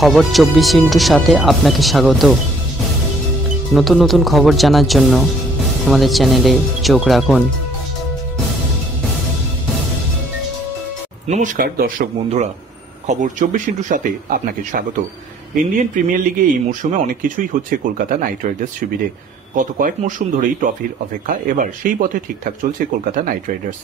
খবর 24x সাথে আপনাকে স্বাগত। নতুন নতুন খবর জানার জন্য আমাদের চ্যানেলে চোখ রাখুন। নমস্কার দর্শক বন্ধুরা, খবর 24x সাথে আপনাকে স্বাগত। ইন্ডিয়ান প্রিমিয়ার লিগে এই মরশুমে অনেক কিছুই হচ্ছে কলকাতা নাইট রাইডার্স শিবিরে। গত কয়েক মরশুম ধরেই ট্রফির অপেক্ষা, এবার সেই পথে ঠিকঠাক চলছে কলকাতা নাইট রাইডার্স।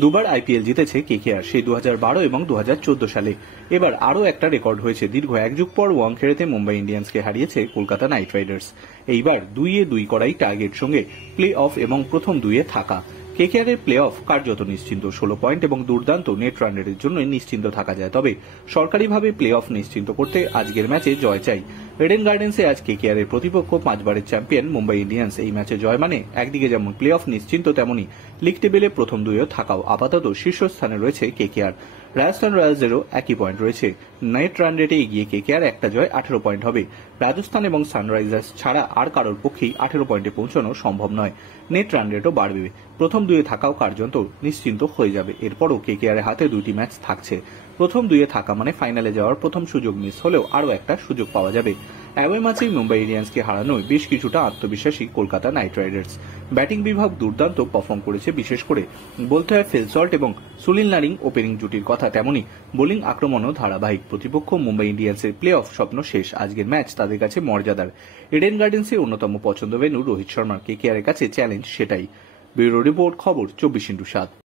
দুবার আইপিএল জিতেছে কেকেআর, সেই 2012 এবং 2014 সালে। এবার আরও একটা রেকর্ড হয়েছে, দীর্ঘ এক যুগ পর ওয়াংখেড়েতে মুম্বাই ইন্ডিয়ান্সকে হারিয়েছে কলকাতা নাইট রাইডার্স। এইবার 2-2 করাই টার্গেট, সঙ্গে প্লে অফ এবং প্রথম 2-এ থাকা। কেকেআর এর প্লে অফ কার্যত নিশ্চিন্ত, 16 পয়েন্ট এবং দুর্দান্ত নেট রান রেটের জন্য নিশ্চিন্ত থাকা যায়। তবে সরকারিভাবে প্লে অফ নিশ্চিন্ত করতে আজকের ম্যাচে জয় চাই। এডেন গার্ডেন্সে আজ কেকেআর এর প্রতিপক্ষ 5 বারের চ্যাম্পিয়ন মুম্বাই ইন্ডিয়ান্স। এই ম্যাচে জয় মানে একদিকে যেমন প্লে অফ নিশ্চিন্ত, তেমনি লিগ টেবিলে প্রথম 2-এ থাকাও। আপাতত শীর্ষস্থানে রয়েছে কেকেআর। রাজস্থান রয়্যালসেরও একই পয়েন্ট রয়েছে। নেট রান রেটে এগিয়ে কেকেআর, একটা জয় 18 পয়েন্ট হবে। রাজস্থান এবং সানরাইজার্স ছাড়া আর কারোর পক্ষেই 18 পয়েন্টে পৌঁছানো সম্ভব নয়। নেট রান রেটও বাড়বে, প্রথম 2-এ থাকাও কার্যত নিশ্চিন্ত হয়ে যাবে। এরপরও কেকেআর এর হাতে 2টি ম্যাচ থাকছে। প্রথম 2-এ থাকা মানে ফাইনালে যাওয়ার প্রথম সুযোগ মিস হলেও আরও একটা সুযোগ পাওয়া যাবে। অ্যাওয়ে ম্যাচেই মুম্বাই ইন্ডিয়ান্সকে হারানোয় বেশ কিছুটা আত্মবিশ্বাসী কলকাতা নাইট রাইডার্স। ব্যাটিং বিভাগ দুর্দান্ত পারফর্ম করেছে, বিশেষ করে বলতে হয় ফিল সল্ট এবং সুনীল নারিং ওপেনিং জুটির কথা। তেমনি বোলিং আক্রমণও ধারাবাহিক। প্রতিপক্ষ মুম্বাই ইন্ডিয়ান্সের প্লে অফ স্বপ্ন শেষ। আজকের ম্যাচ তাদের কাছে মর্যাদার। এডেন গার্ডেন্সের অন্যতম পছন্দ ভেন্যু রোহিত শর্মার। কেকেআর এর কাছে চ্যালেঞ্জ সেটাই। ব্যুরো রিপোর্ট, খবর 24x7।